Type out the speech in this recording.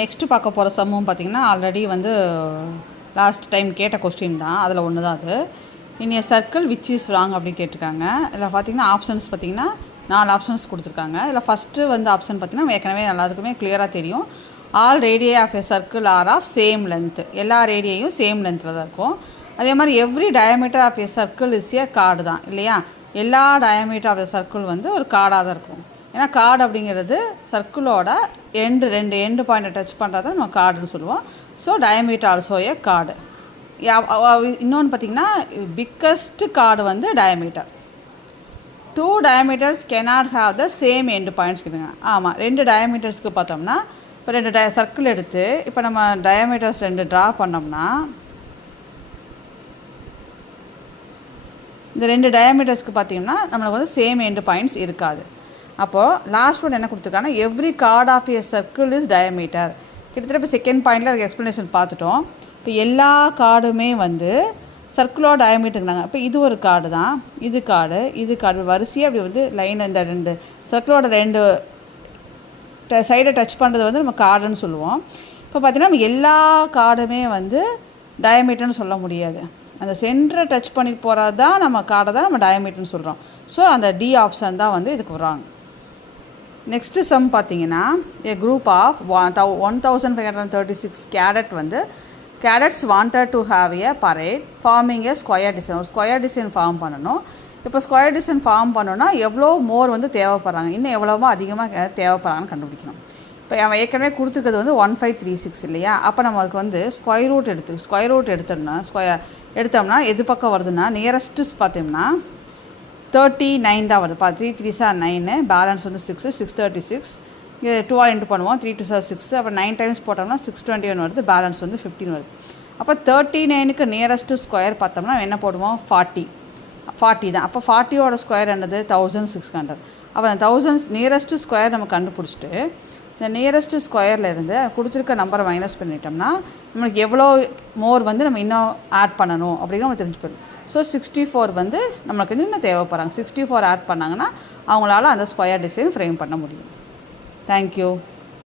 Next பார்க்க போகிற சம்மும் பார்த்திங்கன்னா ஆல்ரெடி வந்து லாஸ்ட் டைம் கேட்ட கொஸ்டின் தான். அதில் ஒன்று தான் அது. In a circle which is wrong அப்படின்னு கேட்டிருக்காங்க. இதில் பார்த்திங்கன்னா ஆப்ஷன்ஸ் பார்த்திங்கன்னா 4 ஆப்ஷன்ஸ் கொடுத்துருக்காங்க. இதில் ஃபஸ்ட்டு வந்து ஆப்ஷன் பார்த்திங்கன்னா ஏற்கனவே எல்லாத்துக்குமே கிளியராக தெரியும். All radii of a circle are of same length. எல்லா ரேடியையும் சேம் லென்த்தில் தான் இருக்கும். அதே மாதிரி every diameter of a circle is a chord தான் இல்லையா. எல்லா டயமீட்டர் ஆஃப் எ சர்க்கிள் வந்து ஒரு கார்டாக தான் இருக்கும். ஏன்னா கார்டு அப்படிங்கிறது சர்க்கிளோட ரெண்டு எண்டு பாயிண்ட்டை டச் பண்ணுறத நம்ம கார்டுன்னு சொல்லுவோம். ஸோ டயமீட்டர் ஆல்சோ ஏ கார்டு. இன்னொன்று பார்த்திங்கன்னா பிக்கஸ்ட் கார்டு வந்து diameter. 2 diameters cannot have the same end points கேட்டுங்க. ஆமாம், 2 டயமீட்டர்ஸ்க்கு பார்த்தோம்னா இப்போ 2 சர்க்கிள் எடுத்து இப்போ நம்ம டயமீட்டர்ஸ் 2 ட்ரா பண்ணோம்னா இந்த 2 டயமீட்டர்ஸ்க்கு பார்த்திங்கன்னா நம்மளுக்கு வந்து சேம் எண்டு பாயிண்ட்ஸ் இருக்காது. அப்போது லாஸ்ட் ஒன் என்ன கொடுத்துருக்காங்கன்னா every chord of a circle is diameter. கிட்டத்தட்ட இப்போ செகண்ட் பாயிண்டில் அதுக்கு எக்ஸ்ப்ளனேஷன் பார்த்துட்டோம். இப்போ எல்லா கார்டுமே வந்து சர்க்கிளோட டயமீட்டருங்கிறாங்க. இப்போ இது ஒரு கார்டு தான், இது கார்டு வரிசையாக அப்படி வந்து லைன் இந்த 2 சர்க்கிளோட 2 சைடை டச் பண்ணுறது வந்து நம்ம கார்டுன்னு சொல்லுவோம். இப்போ பார்த்திங்கன்னா நம்ம எல்லா கார்டுமே வந்து டயமீட்டர்னு சொல்ல முடியாது. அந்த சென்டரை டச் பண்ணி போகிறது தான் நம்ம கார்டை தான் நம்ம டயமீட்டர்னு சொல்கிறோம். ஸோ அந்த டி ஆப்ஷன் தான் வந்து இதுக்கு வராங்க. நெக்ஸ்ட்டு சம் பார்த்திங்கன்னா ஏ குரூப் ஆஃப் 1536 கேடட் வந்து cadets wanted to have a parade forming a square design. ஒரு ஸ்கொயர் டிசைன் ஃபார்ம் பண்ணணும். இப்போ ஸ்கொயர் டிசைன் ஃபார்ம் பண்ணணுன்னா எவ்வளோ மோர் வந்து தேவைப்படுறாங்க, இன்னும் எவ்வளோவோ அதிகமாக தேவைப்படுறாங்கன்னு கண்டுபிடிக்கணும். இப்போ அவன் ஏற்கனவே கொடுத்துருக்கிறது வந்து 1536 இல்லையா. அப்போ நம்ம அதுக்கு வந்து ஸ்கொயர் ரூட் எடுத்தோம்னா எது பக்கம் வருதுன்னா நியரஸ்ட்டு பார்த்தோம்னா 39 தான் வருது. 3 3 சார் 9, பேலன்ஸ் வந்து 636. இது 12 இன்ட்டு பண்ணுவோம். 3 2 சார் 6. அப்போ 9 டைம்ஸ் போட்டோம்னா 621 வருது. பேலன்ஸ் வந்து 15 வருது. அப்போ 39க்கு நியரஸ்ட்டு ஸ்கொயர் பார்த்தோம்னா என்ன போடுவோம், 40 தான். அப்போ 40யோட ஸ்கொயர் என்னது 1600. அப்போ அந்த 1000 நியரஸ்ட்டு ஸ்கொயர் நம்ம கண்டுபிடிச்சிட்டு இந்த நியரஸ்ட்டு ஸ்கொயரில் இருந்து கொடுத்துருக்க நம்பரை மைனஸ் பண்ணிட்டோம்னா நம்மளுக்கு எவ்வளோ மோர் வந்து நம்ம இன்னும் ஆட் பண்ணணும் அப்படின்னு நம்ம தெரிஞ்சு போயிடும். ஸோ 64 வந்து நம்மளுக்கு இன்னும் தேவைப்படுறாங்க. 64 ஆட் பண்ணாங்கன்னா அவங்களால அந்த ஸ்கொயர் டிசைன் ஃப்ரேம் பண்ண முடியும். தேங்க்யூ.